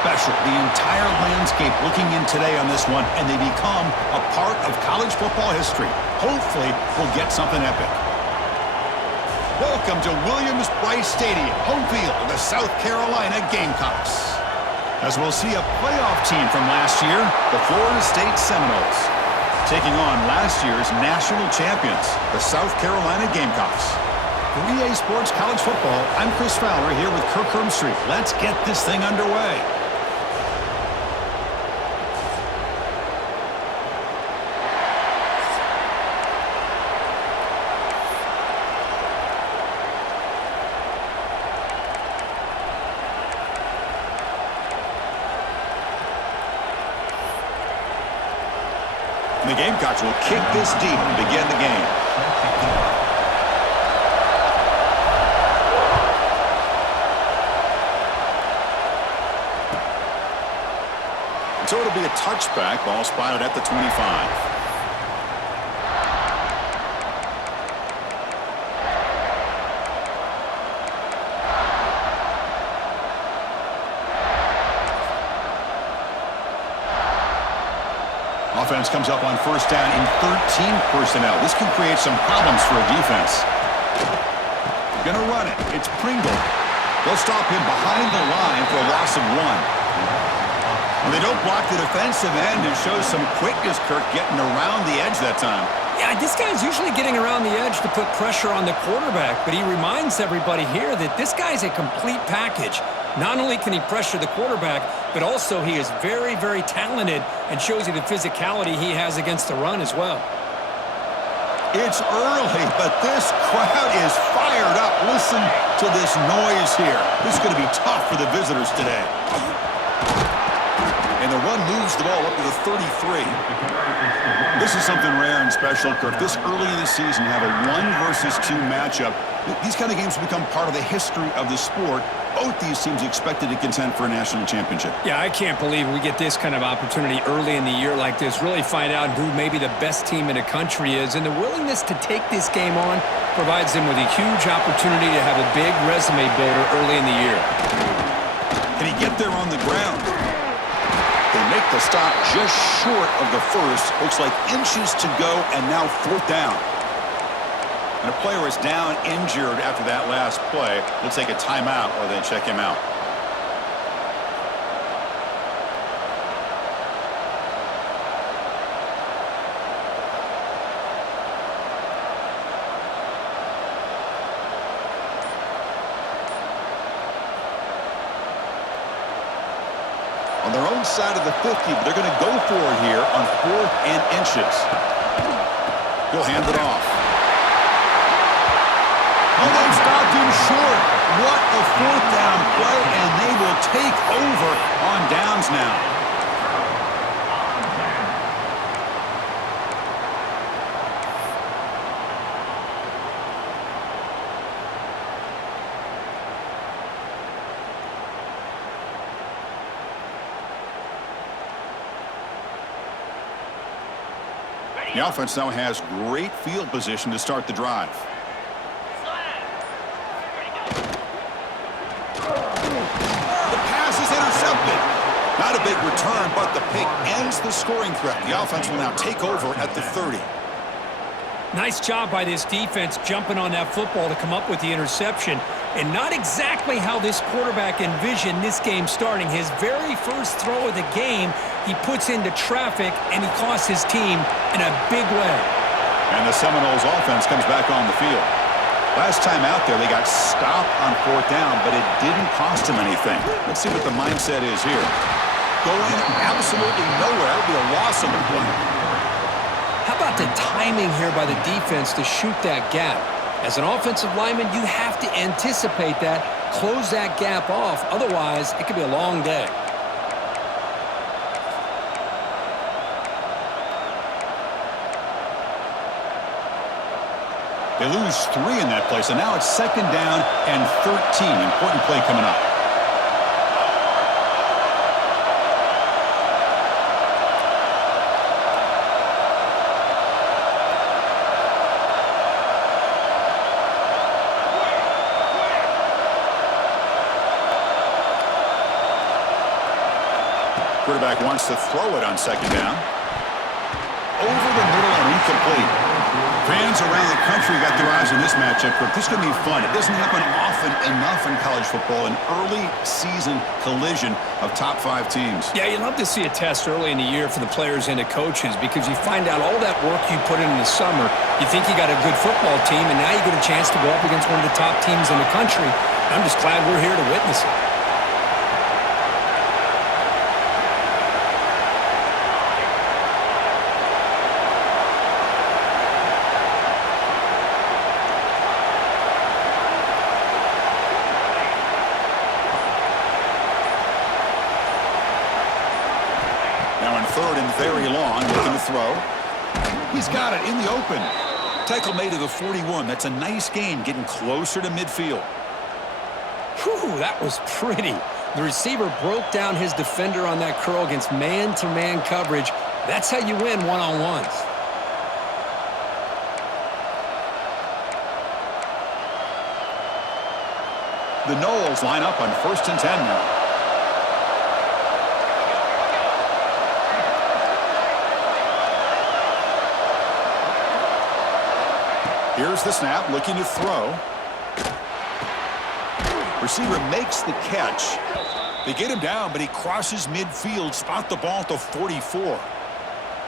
special. The entire landscape looking in today on this one, and they become a part of college football history. Hopefully, we'll get something epic. Welcome to Williams-Brice Stadium, home field of the South Carolina Gamecocks. As we'll see a playoff team from last year, the Florida State Seminoles, taking on last year's national champions, the South Carolina Gamecocks. For EA Sports College Football, I'm Chris Fowler here with Kirk Hermstreet. Let's get this thing underway. The Gamecocks will kick this deep and begin the game. So it'll be a touchback, ball spotted at the 25. Offense comes up on first down in 13 personnel. This can create some problems for a defense. Gonna run it. It's Pringle. They'll stop him behind the line for a loss of 1. Well, they don't block the defensive end and shows some quickness, Kirk, getting around the edge that time. Yeah, this guy's usually getting around the edge to put pressure on the quarterback, but he reminds everybody here that this guy's a complete package. Not only can he pressure the quarterback, but also he is very, very talented and shows you the physicality he has against the run as well. It's early, but this crowd is fired up. Listen to this noise here. This is going to be tough for the visitors today. And the run moves the ball up to the 33. This is something rare and special, Kirk. This early in the season, have a 1 versus 2 matchup. These kind of games become part of the history of the sport. Both these teams expected to contend for a national championship. Yeah, I can't believe we get this kind of opportunity early in the year like this. Really find out who maybe the best team in the country is. And the willingness to take this game on provides them with a huge opportunity to have a big resume builder early in the year. Can he get there on the ground? They make the stop just short of the first. Looks like inches to go, and now 4th down. And a player is down injured after that last play. We'll take a timeout or they check him out. On their own side of the 50, but they're going to go for it here on 4th and inches. He'll hand it off. Oh, they stopped him short. What a 4th down play, and they will take over on downs now. The offense now has great field position to start the drive. Not a big return, but the pick ends the scoring threat. The offense will now take over at the 30. Nice job by this defense jumping on that football to come up with the interception. And not exactly how this quarterback envisioned this game starting. His very first throw of the game, he puts into traffic, and he costs his team in a big way. And the Seminoles offense comes back on the field. Last time out there, they got stopped on 4th down, but it didn't cost them anything. Let's see what the mindset is here. Going absolutely nowhere. It'll be a loss on the play. How about the timing here by the defense to shoot that gap? As an offensive lineman, you have to anticipate that, close that gap off. Otherwise, it could be a long day. They lose 3 in that play, so now it's 2nd down and 13. Important play coming up. Quarterback wants to throw it on second down. Over the middle and incomplete. Fans around the country got their eyes on this matchup. This is going to be fun. It doesn't happen often enough in college football, an early season collision of top 5 teams. Yeah, you love to see a test early in the year for the players and the coaches because you find out all that work you put in the summer. You think you got a good football team, and now you get a chance to go up against one of the top teams in the country. I'm just glad we're here to witness it. Now in third and very long, looking to throw. He's got it in the open. Tackle made to the 41. That's a nice gain, getting closer to midfield. Whew, that was pretty. The receiver broke down his defender on that curl against man-to-man coverage. That's how you win one-on-ones. The Noles line up on 1st and 10 now. Here's the snap, looking to throw. Receiver makes the catch. They get him down, but he crosses midfield, spot the ball at the 44.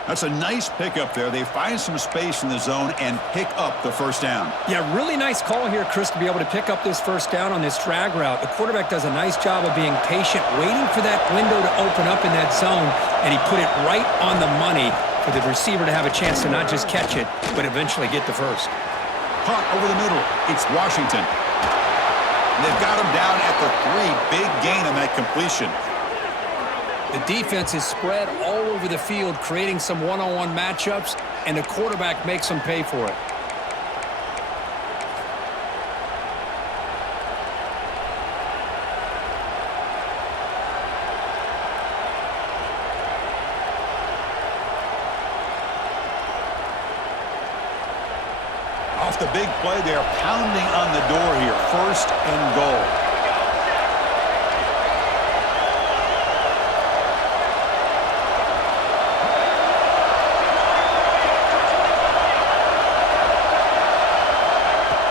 That's a nice pickup there. They find some space in the zone and pick up the first down. Yeah, really nice call here, Chris, to be able to pick up this first down on this drag route. The quarterback does a nice job of being patient, waiting for that window to open up in that zone, and he put it right on the money for the receiver to have a chance to not just catch it, but eventually get the first. Punt over the middle. It's Washington. And they've got him down at the 3. Big gain on that completion. The defense is spread all over the field, creating some one-on-one matchups, and the quarterback makes them pay for it. Off the big play, they're pounding on the door here. 1st and goal.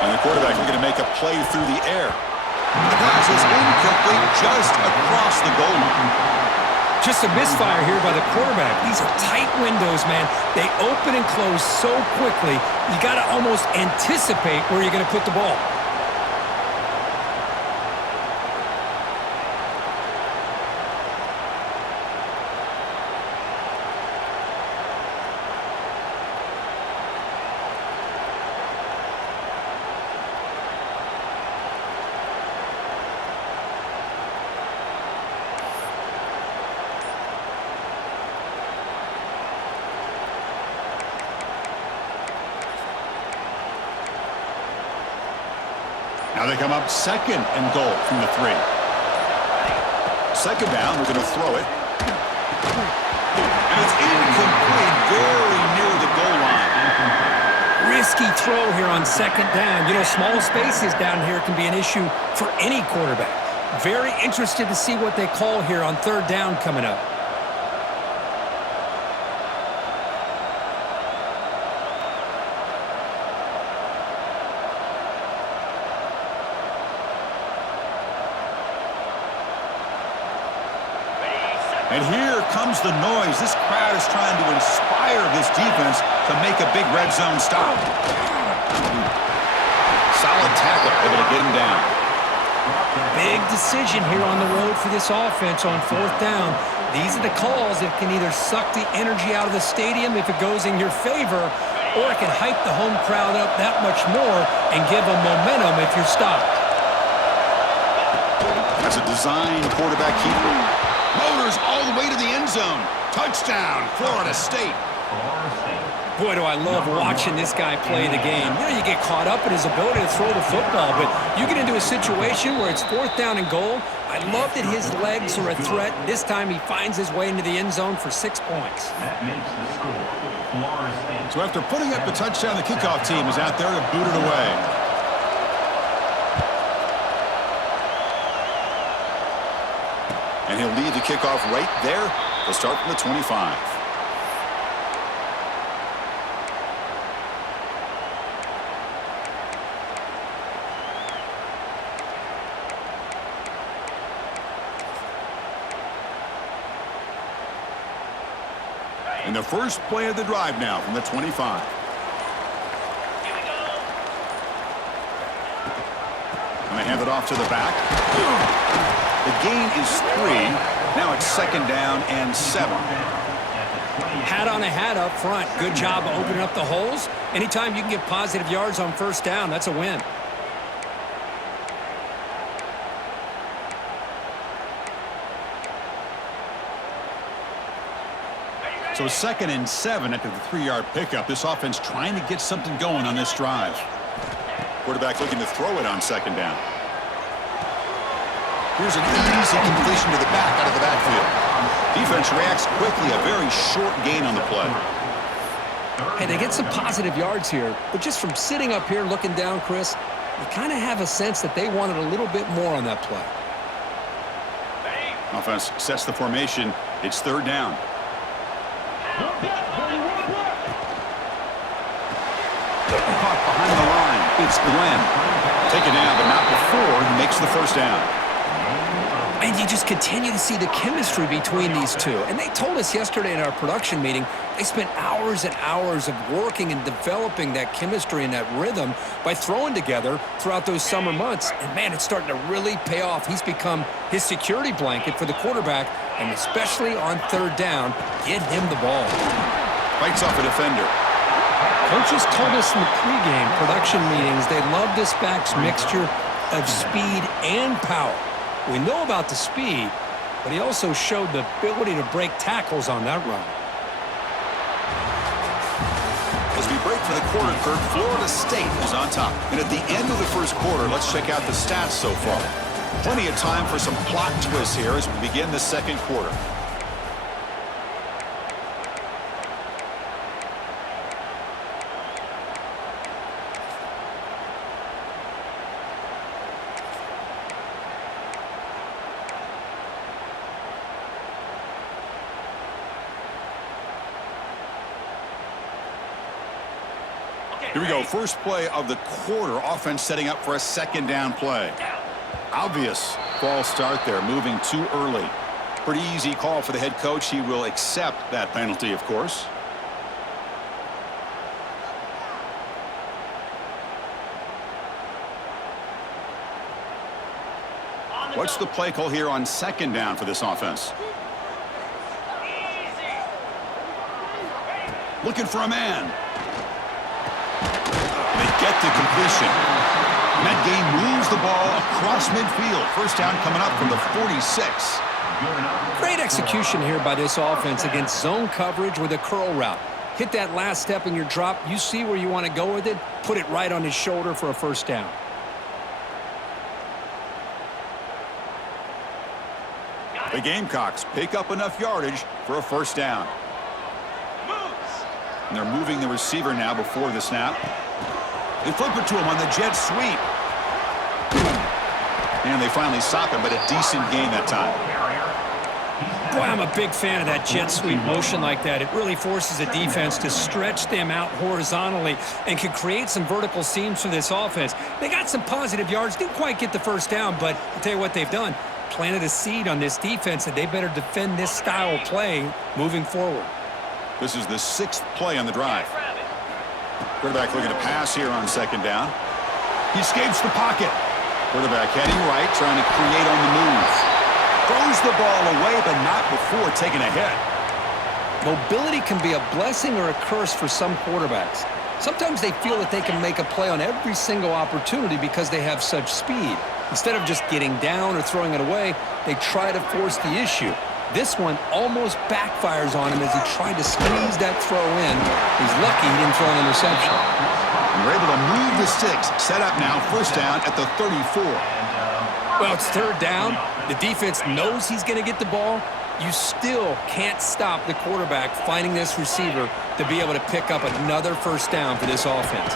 And the quarterback is going to make a play through the air. The pass is incomplete just across the goal line. Just a misfire here by the quarterback. These are tight windows, man. They open and close so quickly, you got to almost anticipate where you're going to put the ball. Now they come up 2nd and goal from the 3. 2nd down, we're going to throw it. And it's incomplete, very near the goal line. Risky throw here on 2nd down. You know, small spaces down here can be an issue for any quarterback. Very interested to see what they call here on 3rd down coming up. And here comes the noise. This crowd is trying to inspire this defense to make a big red zone stop. Solid tackle, able to get him down. Big decision here on the road for this offense on 4th down. These are the calls that can either suck the energy out of the stadium if it goes in your favor, or it can hype the home crowd up that much more and give them momentum if you're stopped. That's a designed quarterback keeper. Motors all the way to the end zone. Touchdown, Florida State. Boy, do I love watching this guy play the game. You know, you get caught up in his ability to throw the football, but you get into a situation where it's 4th down and goal. I love that his legs are a threat. This time he finds his way into the end zone for 6 points. That makes the score. Florida State. So after putting up the touchdown, the kickoff team is out there to boot it away. And he'll lead the kickoff right there They'll start from the 25. And the first play of the drive now from the 25. And they hand it off to the back. The gain is 3. Now it's 2nd down and 7. Hat on a hat up front. Good job of opening up the holes. Anytime you can get positive yards on 1st down, that's a win. So 2nd and 7 after the 3-yard pickup. This offense trying to get something going on this drive. Quarterback looking to throw it on 2nd down. Here's an easy completion to the back out of the backfield. Defense reacts quickly. A very short gain on the play. Hey, they get some positive yards here, but just from sitting up here looking down, Chris, you kind of have a sense that they wanted a little bit more on that play. Offense sets the formation. It's 3rd down. Caught behind the line. It's Glenn. Taken down, but not before he makes the 1st down. And you just continue to see the chemistry between these two. And they told us yesterday in our production meeting, they spent hours and hours of working and developing that chemistry and that rhythm by throwing together throughout those summer months. And, man, it's starting to really pay off. He's become his security blanket for the quarterback, and especially on 3rd down, get him the ball. Fights off a defender. Coaches told us in the pregame production meetings they love this back's mixture of speed and power. We know about the speed, but he also showed the ability to break tackles on that run. As we break for the quarter, Kirk, Florida State is on top. And at the end of the 1st quarter, let's check out the stats so far. Plenty of time for some plot twists here as we begin the 2nd quarter. Here we go. First play of the quarter. Offense setting up for a 2nd down play. Obvious false start there, moving too early. Pretty easy call for the head coach. He will accept that penalty, of course. What's the play call here on 2nd down for this offense? Looking for a man. They get the completion. And that game moves the ball across midfield. 1st down coming up from the 46. Great execution here by this offense against zone coverage with a curl route. Hit that last step in your drop. You see where you want to go with it. Put it right on his shoulder for a 1st down. The Gamecocks pick up enough yardage for a 1st down. And they're moving the receiver now before the snap. They flip it to him on the jet sweep. And they finally stop him, but a decent gain that time. Boy, I'm a big fan of that jet sweep motion like that. It really forces a defense to stretch them out horizontally and can create some vertical seams for this offense. They got some positive yards, didn't quite get the 1st down, but I'll tell you what they've done. Planted a seed on this defense that they better defend this style of play moving forward. This is the 6th play on the drive. Quarterback looking to pass here on 2nd down. He escapes the pocket. Quarterback heading right, trying to create on the move. Throws the ball away, but not before taking a hit. Mobility can be a blessing or a curse for some quarterbacks. Sometimes they feel that they can make a play on every single opportunity because they have such speed. Instead of just getting down or throwing it away, they try to force the issue. This one almost backfires on him as he tried to squeeze that throw in. He's lucky he didn't throw an interception. And we're able to move the sticks. Set up now, 1st down at the 34. Well, it's 3rd down. The defense knows he's going to get the ball. You still can't stop the quarterback finding this receiver to be able to pick up another 1st down for this offense.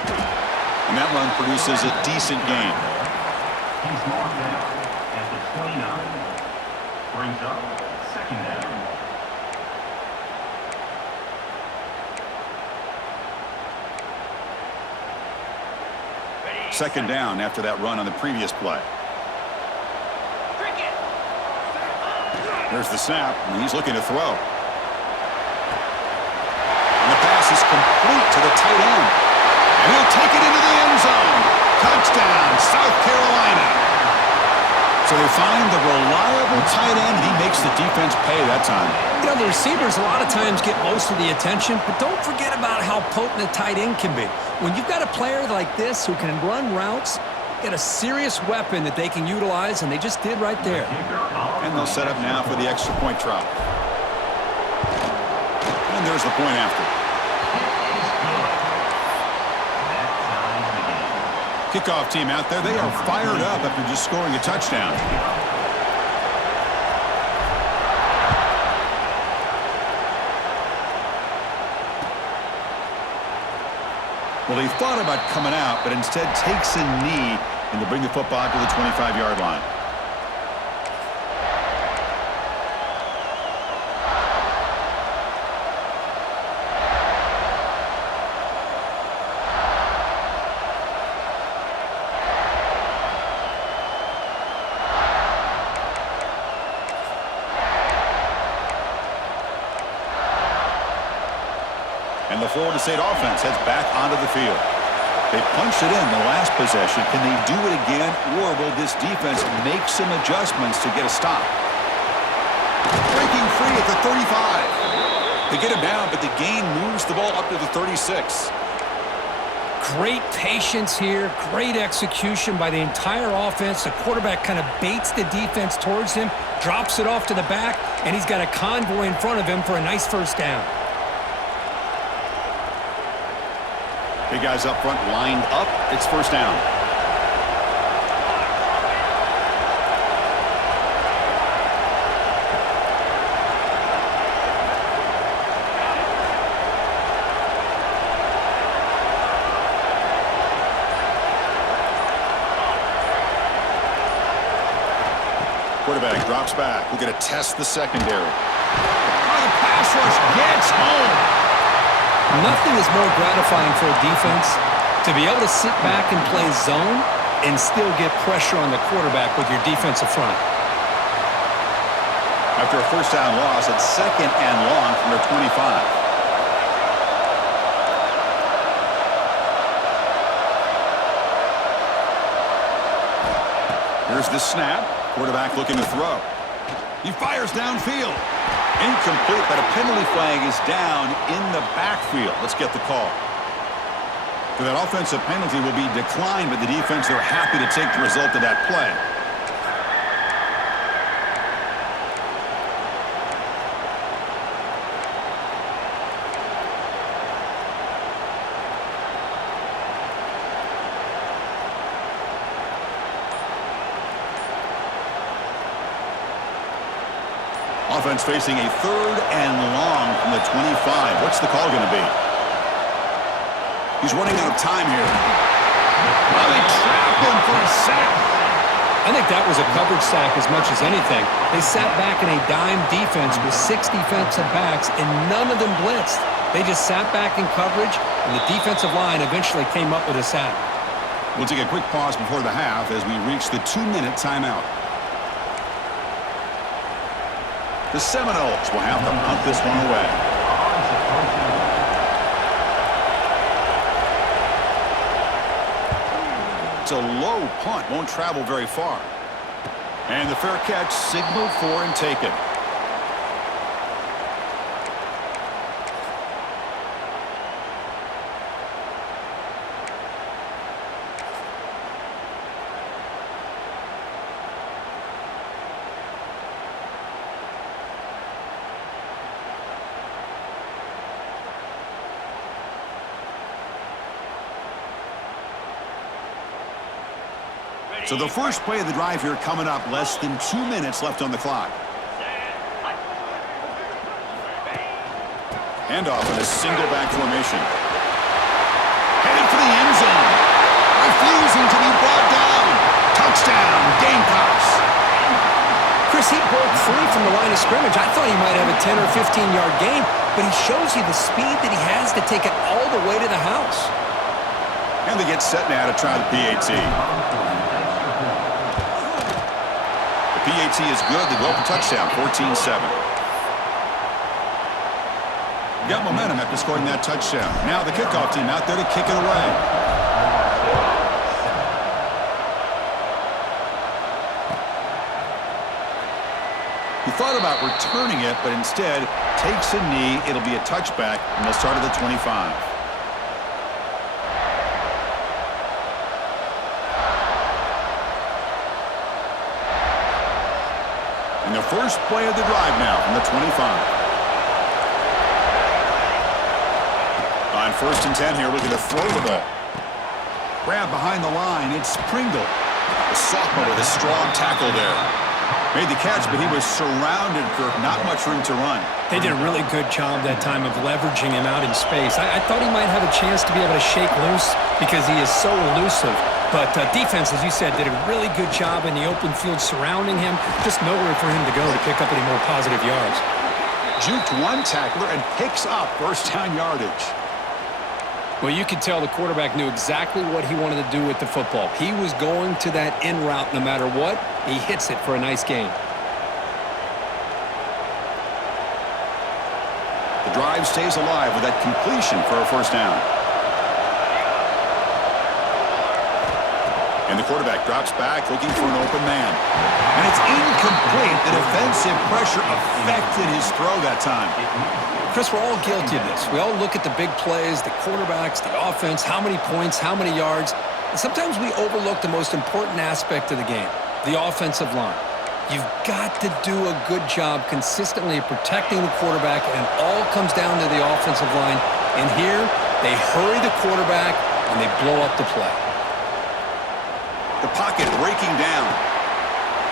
And that run produces a decent gain. He's marked down at the 29. Brings up 2nd down. Second down after that run on the previous play. There's the snap, and he's looking to throw. And the pass is complete to the tight end. And he'll take it into the end zone. Touchdown, South Carolina. So they find the reliable tight end, and he makes the defense pay that time. You know, the receivers a lot of times get most of the attention, but don't forget about how potent a tight end can be. When you've got a player like this who can run routes, get a serious weapon that they can utilize, and they just did right there. And they'll set up now for the extra point drop. And there's the point after. Kickoff team out there, they are fired up after just scoring a touchdown. Well, he thought about coming out, but instead takes a knee and to bring the football to the 25-yard line. And the Florida State offense heads back onto the field. They punched it in the last possession. Can they do it again, or will this defense make some adjustments to get a stop? Breaking free at the 35. They get him down, but the gain moves the ball up to the 36. Great patience here, great execution by the entire offense. The quarterback kind of baits the defense towards him, drops it off to the back, and he's got a convoy in front of him for a nice first down. Big guys up front lined up. It's first down. Quarterback drops back. We're going to test the secondary. Oh, the pass rush gets home. Nothing is more gratifying for a defense to be able to sit back and play zone and still get pressure on the quarterback with your defensive front. After a first down loss, it's second and long from their 25. Here's the snap. Quarterback looking to throw. He fires downfield. Incomplete, but a penalty flag is down in the backfield. Let's get the call. So that offensive penalty will be declined by the defense. They're happy to take the result of that play. Offense facing a third and long from the 25. What's the call going to be? He's running out of time here. Oh, they trapped him for a sack. I think that was a coverage sack as much as anything. They sat back in a dime defense with 6 defensive backs, and none of them blitzed. They just sat back in coverage, and the defensive line eventually came up with a sack. We'll take a quick pause before the half as we reach the 2-minute timeout. The Seminoles will have to punt this one away. It's a low punt, won't travel very far. And the fair catch signaled for and taken. So the first play of the drive here coming up, less than 2 minutes left on the clock. Handoff in a single back formation. Headed for the end zone. Refusing to be brought down. Touchdown, Gamecocks. Chris, he broke free from the line of scrimmage. I thought he might have a 10 or 15-yard gain, but he shows you the speed that he has to take it all the way to the house. And they get set now to try the PAT. The PAT is good. They go up a touchdown, 14-7. Got momentum after scoring that touchdown. Now the kickoff team out there to kick it away. He thought about returning it, but instead takes a knee. It'll be a touchback, and they'll start at the 25. And the first play of the drive now from the 25. On 1st and 10 here, looking to throw the ball. Grab behind the line. It's Pringle. The sophomore with a strong tackle there. Made the catch, but he was surrounded for not much room to run. They did a really good job that time of leveraging him out in space. I thought he might have a chance to be able to shake loose because he is so elusive. But defense, as you said, did a really good job in the open field surrounding him. Just nowhere for him to go to pick up any more positive yards. Juked one tackler and picks up first down yardage. Well, you could tell the quarterback knew exactly what he wanted to do with the football. He was going to that in route no matter what. He hits it for a nice gain. The drive stays alive with that completion for a first down. And the quarterback drops back looking for an open man. And it's incomplete. The defensive pressure affected his throw that time. Chris, we're all guilty of this. We all look at the big plays, the quarterbacks, the offense, how many points, how many yards. And sometimes we overlook the most important aspect of the game, the offensive line. You've got to do a good job consistently protecting the quarterback, and it all comes down to the offensive line. And here, they hurry the quarterback, and they blow up the play. The pocket breaking down.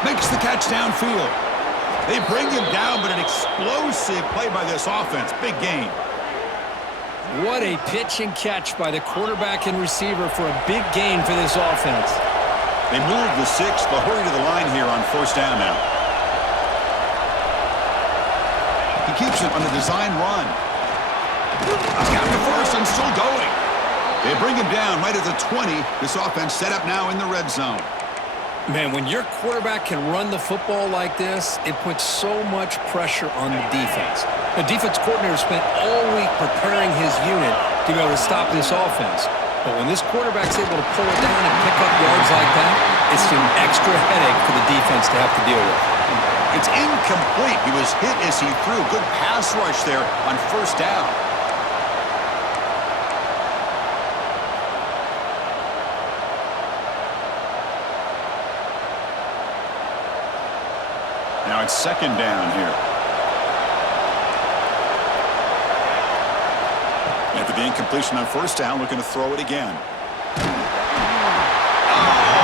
Makes the catch downfield. They bring him down, but an explosive play by this offense. Big gain. What a pitch and catch by the quarterback and receiver for a big gain for this offense. They move the 6. They'll hurry to the line here on first down now. He keeps it on the design run. He's got the first and still going. They bring him down right at the 20. This offense set up now in the red zone. Man, when your quarterback can run the football like this, it puts so much pressure on the defense. The defense coordinator spent all week preparing his unit to be able to stop this offense. But when this quarterback's able to pull it down and pick up yards like that, it's an extra headache for the defense to have to deal with. It's incomplete. He was hit as he threw. Good pass rush there on first down. Now it's second down here. After the incompletion on first down, looking to throw it again. Oh,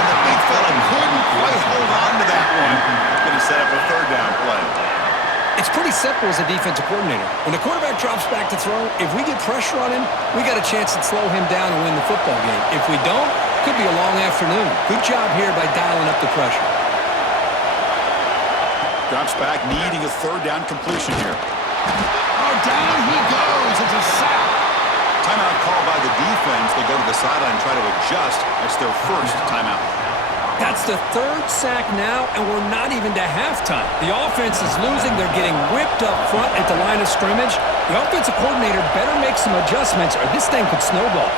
the big fella couldn't quite hold on to that one. Going to set up a third down play. It's pretty simple as a defensive coordinator. When the quarterback drops back to throw, if we get pressure on him, we got a chance to slow him down and win the football game. If we don't, could be a long afternoon. Good job here by dialing up the pressure. Drops back, needing a third down completion here. Oh, down he goes. It's a sack. Timeout called by the defense. They go to the sideline and try to adjust. That's their first timeout. That's the third sack now, and we're not even to halftime. The offense is losing. They're getting whipped up front at the line of scrimmage. The offensive coordinator better make some adjustments, or this thing could snowball.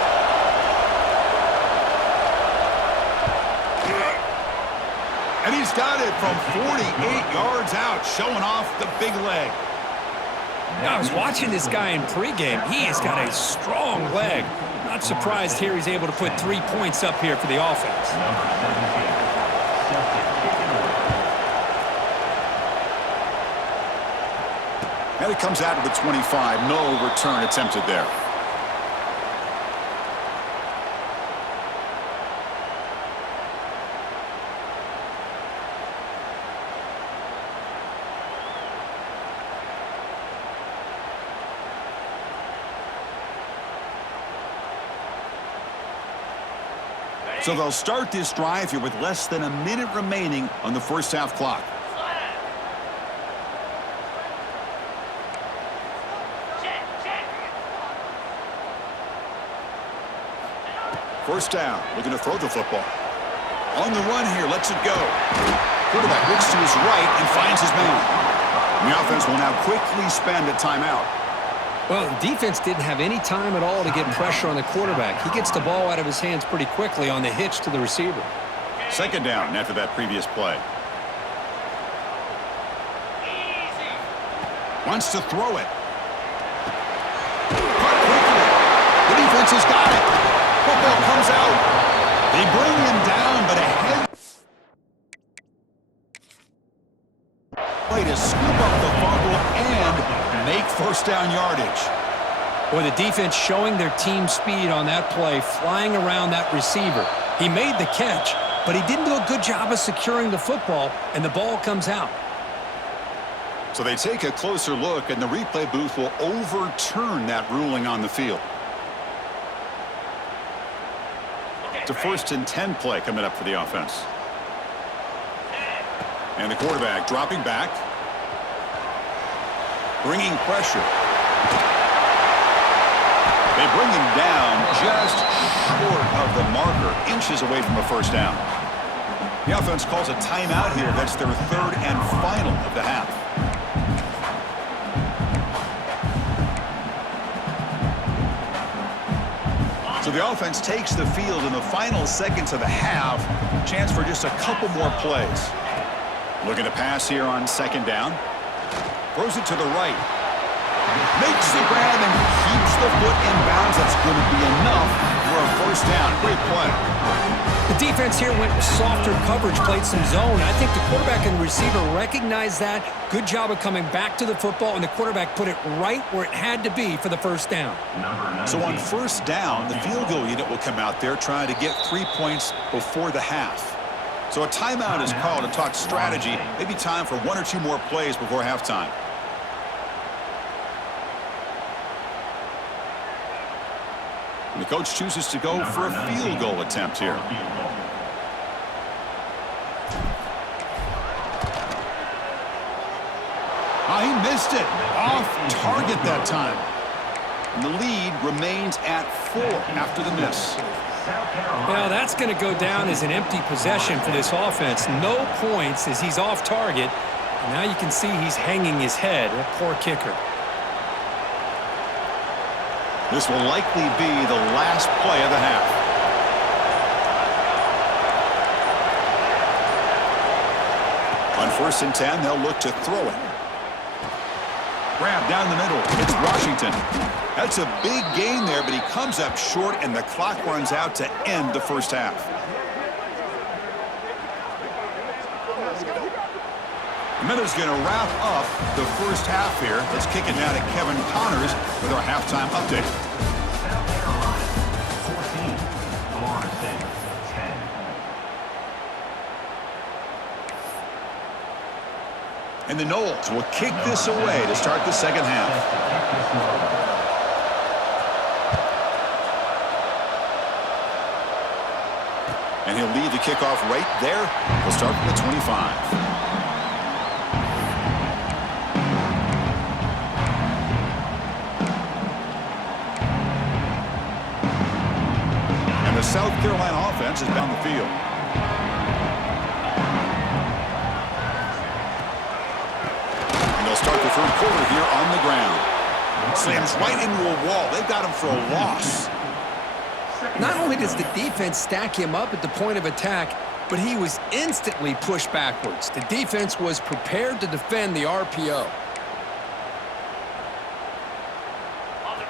And he's got it from 48 yards out, showing off the big leg. I was watching this guy in pregame. He has got a strong leg. Not surprised here he's able to put 3 points up here for the offense. And it comes out to the 25. No return attempted there. So they'll start this drive here with less than a minute remaining on the first half clock. First down, looking to throw the football. On the run here, lets it go. Quarterback looks to his right and finds his man. The offense will now quickly spend a timeout. Well, the defense didn't have any time at all to get pressure on the quarterback. He gets the ball out of his hands pretty quickly on the hitch to the receiver. Second down after that previous play. Wants to throw it. Caught quickly. The defense has got it. Football comes out. They bring him down, but ahead. Play to scoop up the fumble and make first down yardage. Boy, the defense showing their team speed on that play, flying around that receiver. He made the catch, but he didn't do a good job of securing the football, and the ball comes out. So they take a closer look, and the replay booth will overturn that ruling on the field. It's a 1st and 10 play coming up for the offense. And the quarterback dropping back. Bringing pressure. They bring him down just short of the marker, inches away from a first down. The offense calls a timeout here. That's their 3rd and final of the half. So the offense takes the field in the final seconds of the half. Chance for just a couple more plays. Looking to pass here on 2nd down. Throws it to the right. Makes the grab and keeps the foot in bounds. That's going to be enough for a first down. Great play. The defense here went with softer coverage, played some zone. I think the quarterback and the receiver recognized that. Good job of coming back to the football, and the quarterback put it right where it had to be for the first down. So on first down, the field goal unit will come out there trying to get 3 points before the half. So a timeout is called to talk strategy. Maybe time for 1 or 2 more plays before halftime. And the coach chooses to go for a field goal attempt here. He missed it. Off target that time. And the lead remains at 4 after the miss. Well, that's going to go down as an empty possession for this offense. No points as he's off target. And now you can see he's hanging his head. A poor kicker. This will likely be the last play of the half. On 1st and 10, they'll look to throw it. Grab down the middle. It's Washington. That's a big gain there, but he comes up short, and the clock runs out to end the first half. The Minnows going to wrap up the first half here. Let's kick it now to Kevin Connors with our halftime update. And the Noles will kick this away to start the second half. And he'll lead the kickoff right there. He'll start from the 25. And the South Carolina offense is down the field. Start the 3rd quarter here on the ground. Slams right into a wall. They've got him for a loss. Not only does the defense stack him up at the point of attack, but he was instantly pushed backwards. The defense was prepared to defend the RPO.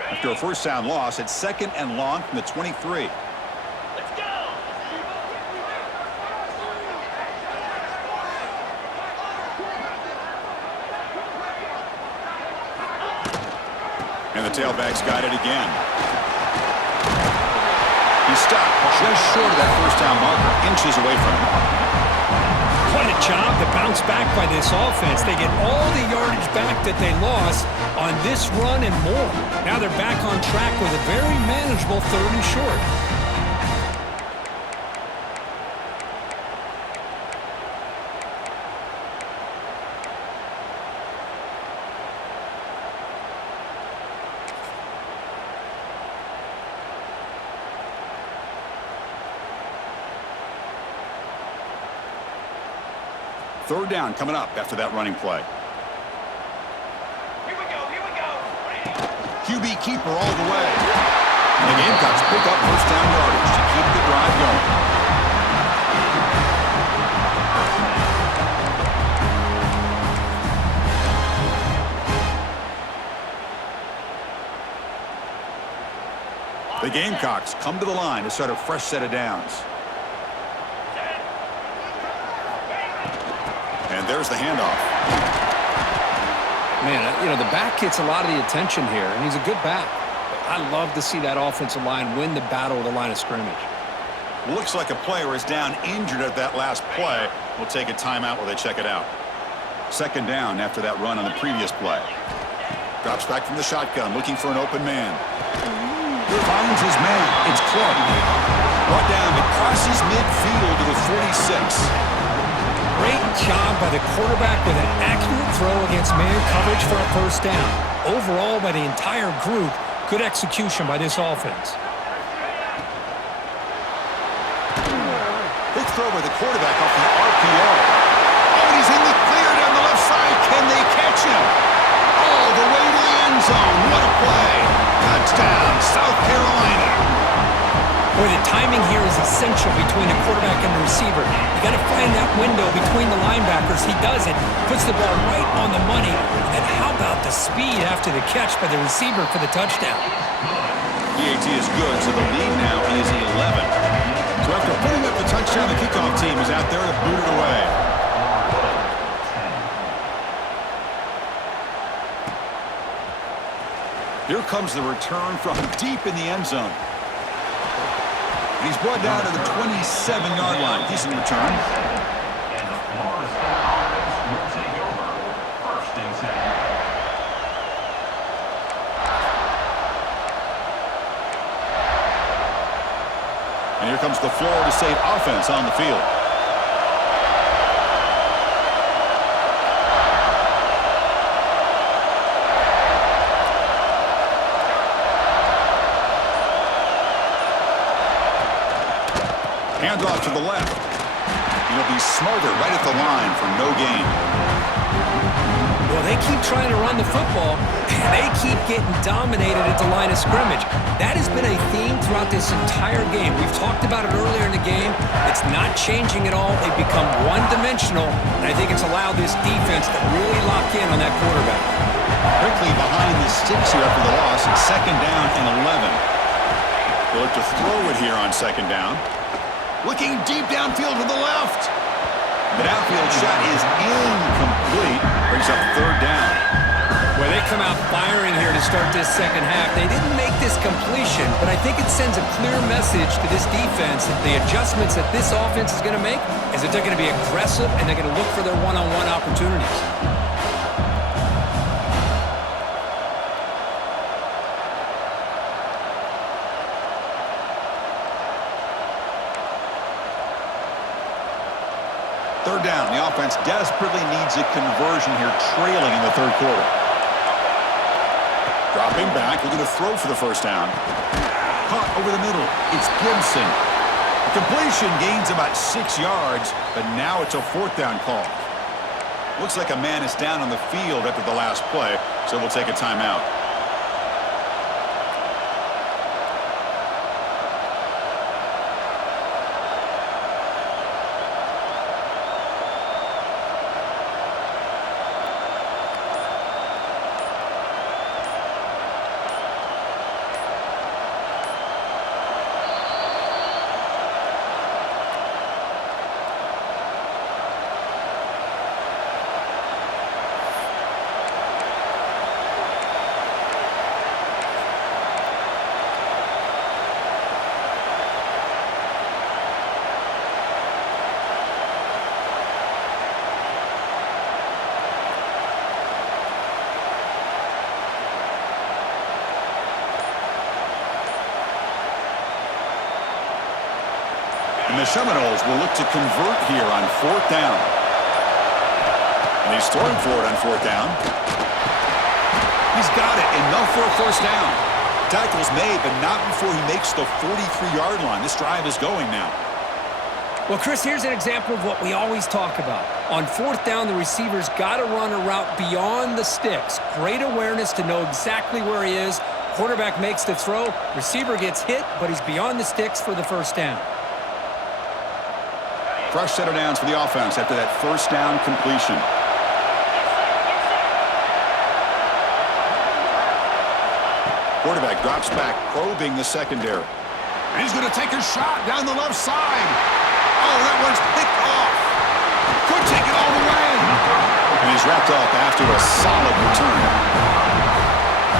After a first down loss, it's 2nd and long from the 23. And the tailback's got it again. He stopped just short of that first down marker, inches away from him. What a job to bounce back by this offense. They get all the yardage back that they lost on this run and more. Now they're back on track with a very manageable 3rd and short. Third down coming up after that running play. Here we go. QB keeper all the way. And the Gamecocks pick up first down yardage to keep the drive going. The Gamecocks come to the line to start a fresh set of downs. And there's the handoff. Man, you know, the back gets a lot of the attention here, and he's a good back. I love to see that offensive line win the battle of the line of scrimmage. Looks like a player is down injured at that last play. We'll take a timeout while they check it out. Second down after that run on the previous play. Drops back from the shotgun, looking for an open man. Finds his man. It's Clark. Brought down across his midfield to the 46. Great job by the quarterback with an accurate throw against man coverage for a first down. Overall, by the entire group, good execution by this offense. Big throw by the quarterback off the RPO. Oh, and he's in the clear down the left side. Can they catch him? All the way to the end zone. What a play. Touchdown, South Carolina. Boy, the timing here is essential between the quarterback and the receiver. You got to find that window between the linebackers. He does it, puts the ball right on the money. And how about the speed after the catch by the receiver for the touchdown? PAT is good, so the lead now is 11. So after putting up the touchdown, the kickoff team is out there to boot it away. Here comes the return from deep in the end zone. And he's brought down to the 27-yard line. Decent return. And the Florida State offense will take over. First and 10. And here comes the Florida State offense on the field. Hands off to the left. He'll be smarter right at the line for no gain. Well, they keep trying to run the football, and they keep getting dominated at the line of scrimmage. That has been a theme throughout this entire game. We've talked about it earlier in the game. It's not changing at all. They've become one-dimensional, and I think it's allowed this defense to really lock in on that quarterback. Quickly behind the sticks here after the loss. It's second down and 11. They'll look to throw it here on second down. Looking deep downfield to the left. The downfield shot is incomplete. Brings up third down. Well, they come out firing here to start this second half. They didn't make this completion, but I think it sends a clear message to this defense that the adjustments that this offense is going to make is that they're going to be aggressive and they're going to look for their one-on-one opportunities. Third down. The offense desperately needs a conversion here, trailing in the third quarter. Dropping back, looking to throw for the first down. Caught over the middle. It's Gibson. The completion gains about 6 yards, but now it's a fourth down call. Looks like a man is down on the field after the last play, so we'll take a timeout. And the Seminoles will look to convert here on fourth down. And he's throwing for it on fourth down. He's got it. Enough for a first down. Tackle's made, but not before he makes the 43-yard line. This drive is going now. Well, Chris, here's an example of what we always talk about. On fourth down, the receiver's got to run a route beyond the sticks. Great awareness to know exactly where he is. Quarterback makes the throw. Receiver gets hit, but he's beyond the sticks for the first down. Fresh set of downs for the offense after that first down completion. Quarterback drops back, probing the secondary. And he's going to take a shot down the left side. Oh, that one's picked off. Could take it all the way. And he's wrapped up after a solid return.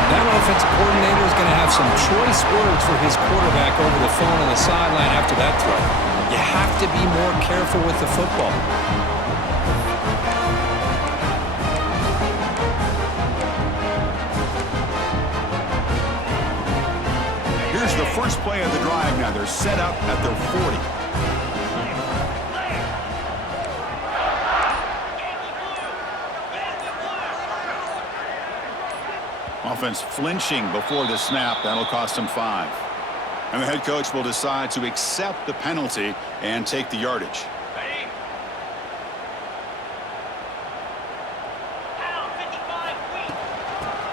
That offensive coordinator is going to have some choice words for his quarterback over the phone on the sideline after that throw. You have to be more careful with the football. Here's the first play of the drive now. They're set up at their 40. Offense flinching before the snap. That'll cost him 5. And the head coach will decide to accept the penalty and take the yardage.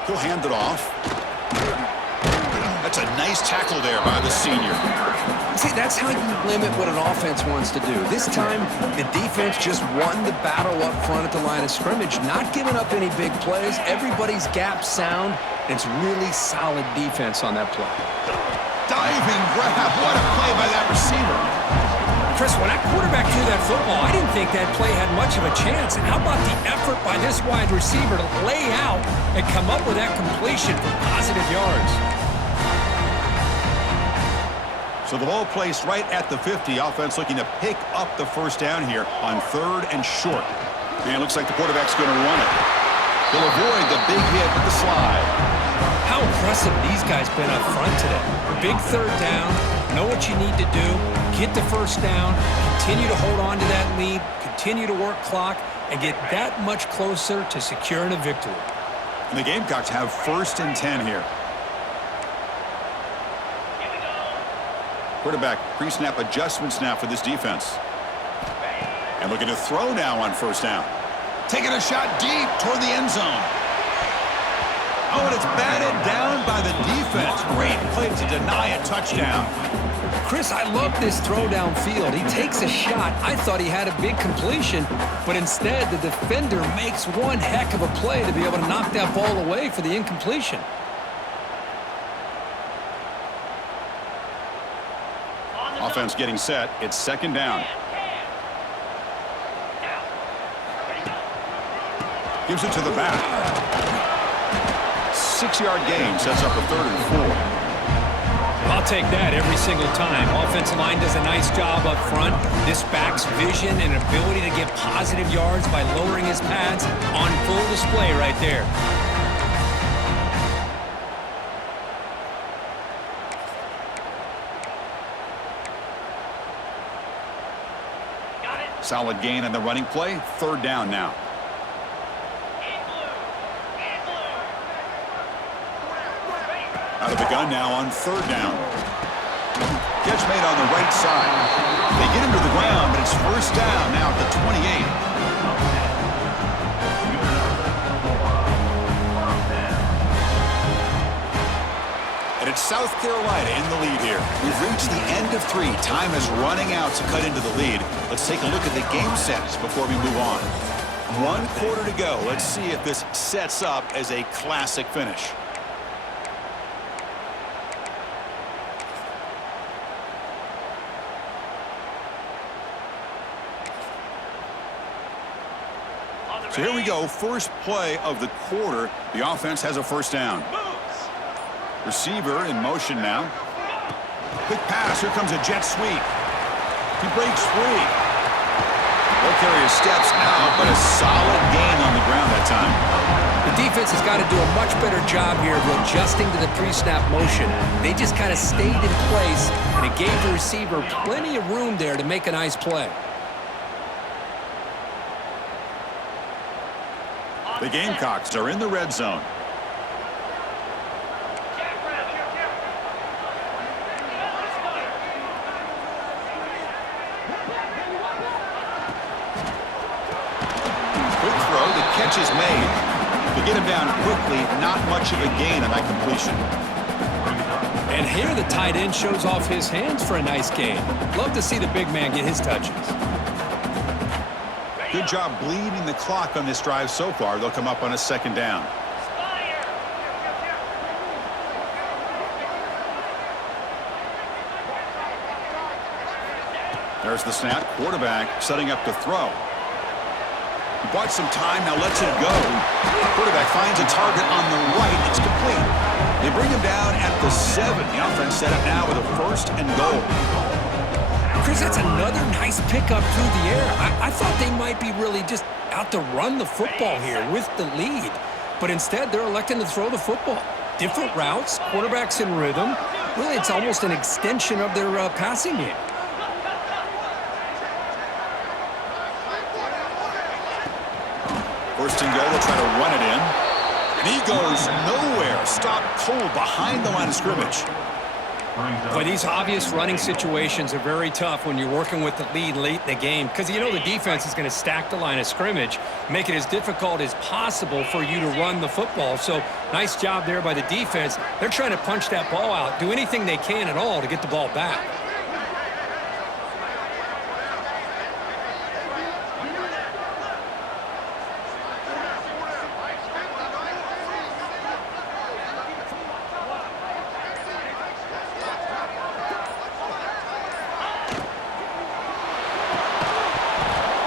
He'll hand it off. That's a nice tackle there by the senior. See, that's how you limit what an offense wants to do. This time, the defense just won the battle up front at the line of scrimmage, not giving up any big plays. Everybody's gap sound. It's really solid defense on that play. Diving grab. What a play by that receiver. Chris, when that quarterback threw that football, I didn't think that play had much of a chance. And how about the effort by this wide receiver to lay out and come up with that completion for positive yards? So the ball placed right at the 50. Offense looking to pick up the first down here on 3rd and short. And it looks like the quarterback's going to run it. He'll avoid the big hit with the slide. How impressive these guys been up front today. Big 3rd down. Know what you need to do. Get the first down. Continue to hold on to that lead. Continue to work clock. And get that much closer to securing a victory. And the Gamecocks have 1st and 10 here. Quarterback pre-snap adjustments now for this defense. And looking to throw now on 1st down. Taking a shot deep toward the end zone. Oh, and it's batted down by the defense. Great play to deny a touchdown. Chris, I love this throw downfield. He takes a shot. I thought he had a big completion, but instead the defender makes one heck of a play to be able to knock that ball away for the incompletion. Offense getting set. It's 2nd down. Gives it to the back. 6-yard gain sets up a 3rd and 4. I'll take that every single time. Offensive line does a nice job up front. This back's vision and ability to get positive yards by lowering his pads on full display right there. Solid gain on the running play. 3rd down now. Out of the gun now on 3rd down. Catch made on the right side. They get him to the ground, but it's 1st down now at the 28. And it's South Carolina in the lead here. We've reached the end of 3. Time is running out to cut into the lead. Let's take a look at the game sets before we move on. 1 quarter to go. Let's see if this sets up as a classic finish. So here we go. First play of the quarter. The offense has a 1st down. Receiver in motion now. Quick pass. Here comes a jet sweep. He breaks free. Will carry his steps out, but a solid gain on the ground that time. The defense has got to do a much better job here of adjusting to the pre-snap motion. They just kind of stayed in place, and it gave the receiver plenty of room there to make a nice play. The Gamecocks are in the red zone. catch is made. To get him down quickly, not much of a gain on that completion. And here the tight end shows off his hands for a nice gain. Love to see the big man get his touches. Good job bleeding the clock on this drive so far. They'll come up on a second down. There's the snap. Quarterback setting up to throw. He bought some time, now lets it go. Quarterback finds a target on the right. It's complete. They bring him down at the 7. The offense set up now with a 1st and goal. Chris, that's another nice pickup through the air. I thought they might be really just out to run the football here with the lead. But instead, they're electing to throw the football. Different routes, quarterbacks in rhythm. Really, it's almost an extension of their passing game. First and goal, they'll try to run it in. And he goes nowhere. Stopped cold behind the line of scrimmage. But these obvious running situations are very tough when you're working with the lead late in the game, because you know the defense is going to stack the line of scrimmage, make it as difficult as possible for you to run the football. So nice job there by the defense. They're trying to punch that ball out, do anything they can at all to get the ball back.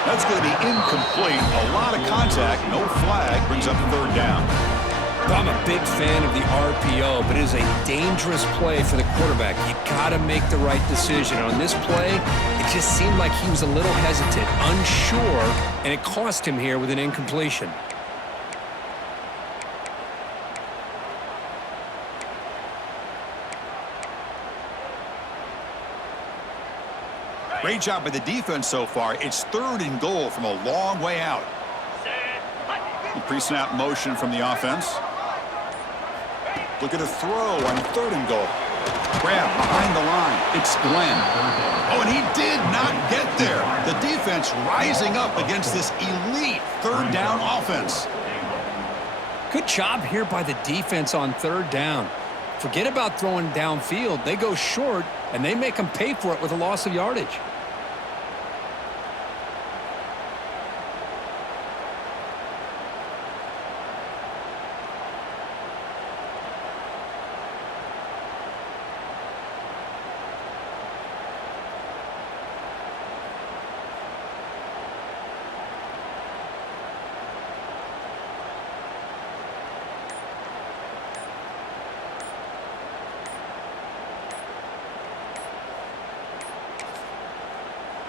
That's going to be incomplete. A lot of contact. No flag. Brings up 3rd down. I'm a big fan of the RPO, but it is a dangerous play for the quarterback. You got to make the right decision. On this play, it just seemed like he was a little hesitant, unsure, and it cost him here with an incompletion. Great job by the defense so far. It's 3rd and goal from a long way out. The pre-snap motion from the offense. Look at a throw on 3rd and goal. Grab behind the line. It's Glenn. Oh, and he did not get there. The defense rising up against this elite 3rd down offense. Good job here by the defense on 3rd down. Forget about throwing downfield. They go short, and they make them pay for it with a loss of yardage.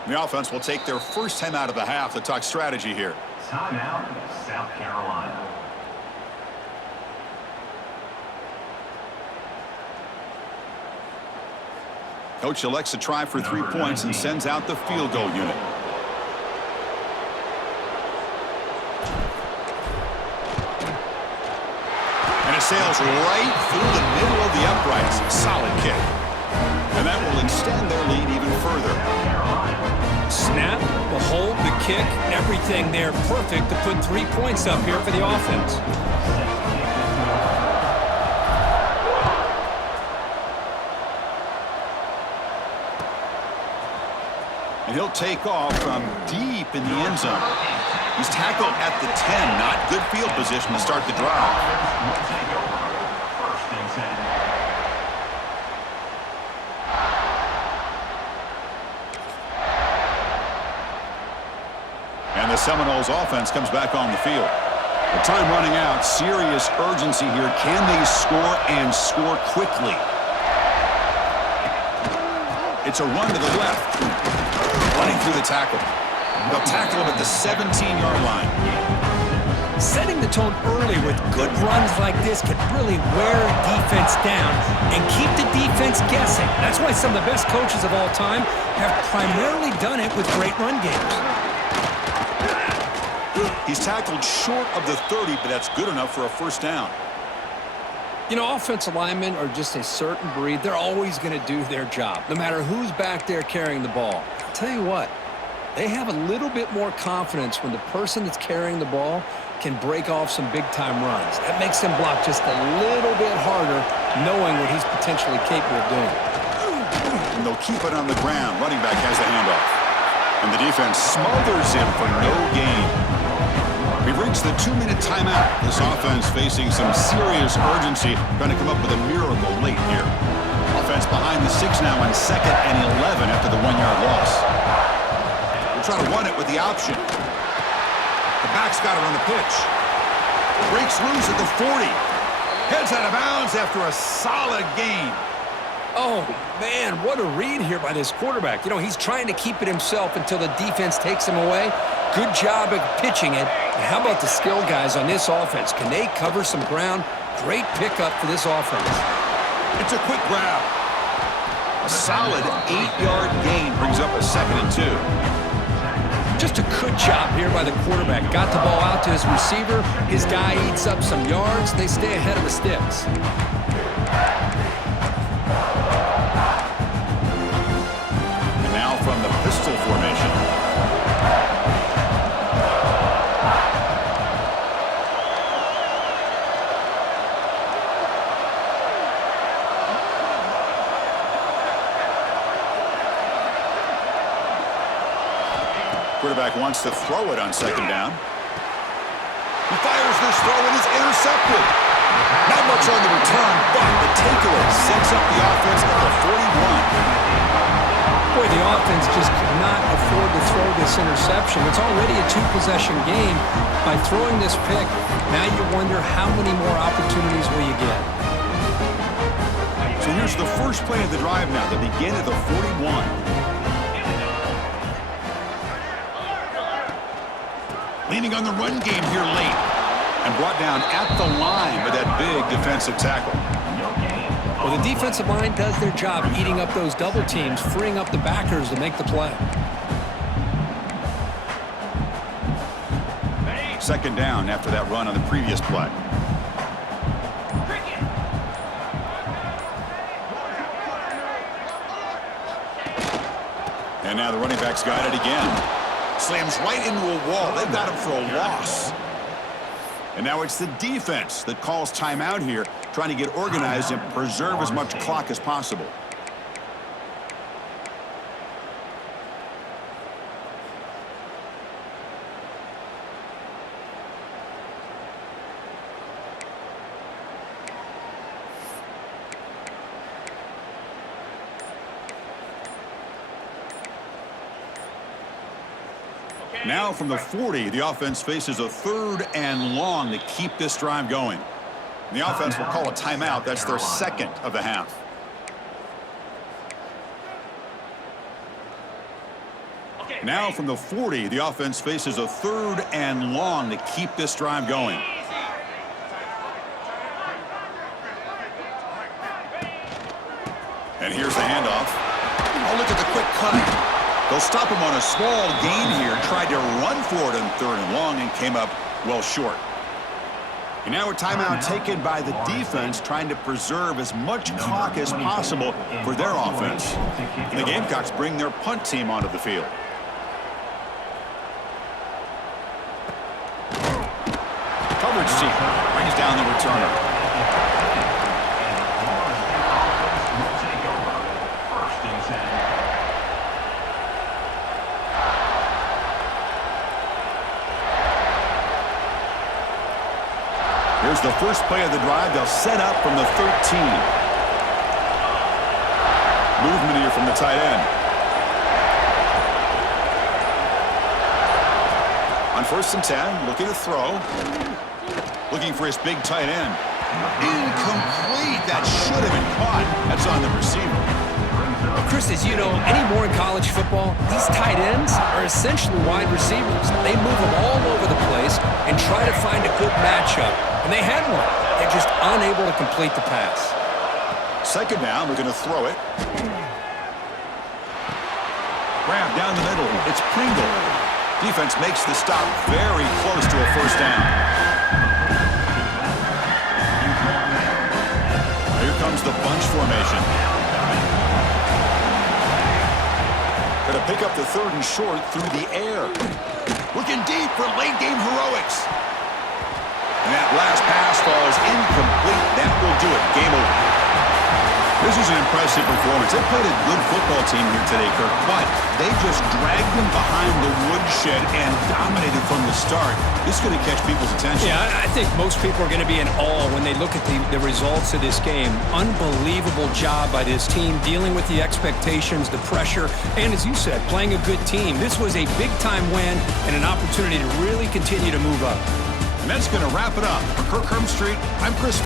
The offense will take their first time out of the half to talk strategy here. Timeout, South Carolina. Coach elects to try for 3 points and sends out the field goal unit. And it sails right through the middle of the uprights. Solid kick. And that will extend their lead even further. Snap, the hold, the kick, everything there perfect to put 3 points up here for the offense. And he'll take off from deep in the end zone. He's tackled at the 10. Not good field position to start the drive. First and 10. And the Seminoles offense comes back on the field. The time running out. Serious urgency here. Can they score and score quickly? It's a run to the left. Running through the tackle. They'll tackle him at the 17-yard line. Setting the tone early with good runs like this can really wear a defense down and keep the defense guessing. That's why some of the best coaches of all time have primarily done it with great run games. He's tackled short of the 30, but that's good enough for a first down. You know, offensive linemen are just a certain breed. They're always going to do their job, no matter who's back there carrying the ball. I'll tell you what, they have a little bit more confidence when the person that's carrying the ball can break off some big-time runs. That makes him block just a little bit harder, knowing what he's potentially capable of doing. And they'll keep it on the ground. Running back has the handoff. And the defense smothers him for no gain. We've reached the 2-minute timeout. This offense facing some serious urgency, trying to come up with a miracle late here. Offense behind the 6 now on 2nd and 11 after the 1-yard loss. We'll try to run it with the option. The back's got it on the pitch. Breaks loose at the 40. Heads out of bounds after a solid gain. Oh, man, what a read here by this quarterback. You know, he's trying to keep it himself until the defense takes him away. Good job at pitching it. And how about the skill guys on this offense? Can they cover some ground? Great pickup for this offense. It's a quick grab. A solid 8-yard gain brings up a 2nd and 2. Just a good job here by the quarterback. Got the ball out to his receiver. His guy eats up some yards. They stay ahead of the sticks. And now from the pistol formation. Quarterback wants to throw it on 2nd down. He fires this throw and is intercepted. Not much on the return, but the takeaway sets up the offense at the 41. Boy, the offense just could not afford to throw this interception. It's already a 2-possession game. By throwing this pick, now you wonder how many more opportunities will you get. So here's the first play of the drive now. They begin at the 41. Leaning on the run game here late. And brought down at the line with that big defensive tackle. Well, the defensive line does their job eating up those double teams, freeing up the backers to make the play. 2nd down after that run on the previous play. And now the running back's got it again. Slams right into a wall. They've got him for a loss. And now it's the defense that calls timeout here, trying to get organized and preserve as much clock as possible. Now from the 40, the offense faces a 3rd and long to keep this drive going. And the offense will call a timeout. That's their 2nd of the half. Now from the 40, the offense faces a 3rd and long to keep this drive going. And here's the handoff. Oh, look at the quick cut. They'll stop him on a small gain here. Tried to run for it on 3rd and long and came up well short. And now a timeout taken by the defense, trying to preserve as much clock as possible for their offense. And the Gamecocks bring their punt team onto the field. Coverage team brings down the returner. Here's the first play of the drive. They'll set up from the 13. Movement here from the tight end. On 1st and 10, looking to throw. Looking for his big tight end. Incomplete. That should have been caught. That's on the receiver. Well, Chris, as you know, anymore in college football, these tight ends are essentially wide receivers. They move them all over the place and try to find a good matchup. And they had one. They're just unable to complete the pass. 2nd down, we're going to throw it. Grab down the middle. It's Pringle. Defense makes the stop very close to a 1st down. Here comes the bunch formation. Going to pick up the 3rd and short through the air. Looking deep for late game heroics. And that last pass falls incomplete. That will do it. Game over. This is an impressive performance. They played a good football team here today, Kirk, but they just dragged them behind the woodshed and dominated from the start. This is going to catch people's attention. Yeah, I think most people are going to be in awe when they look at the results of this game. Unbelievable job by this team, dealing with the expectations, the pressure, and as you said, playing a good team. This was a big-time win and an opportunity to really continue to move up. And that's going to wrap it up. For Kirk Street, I'm Chris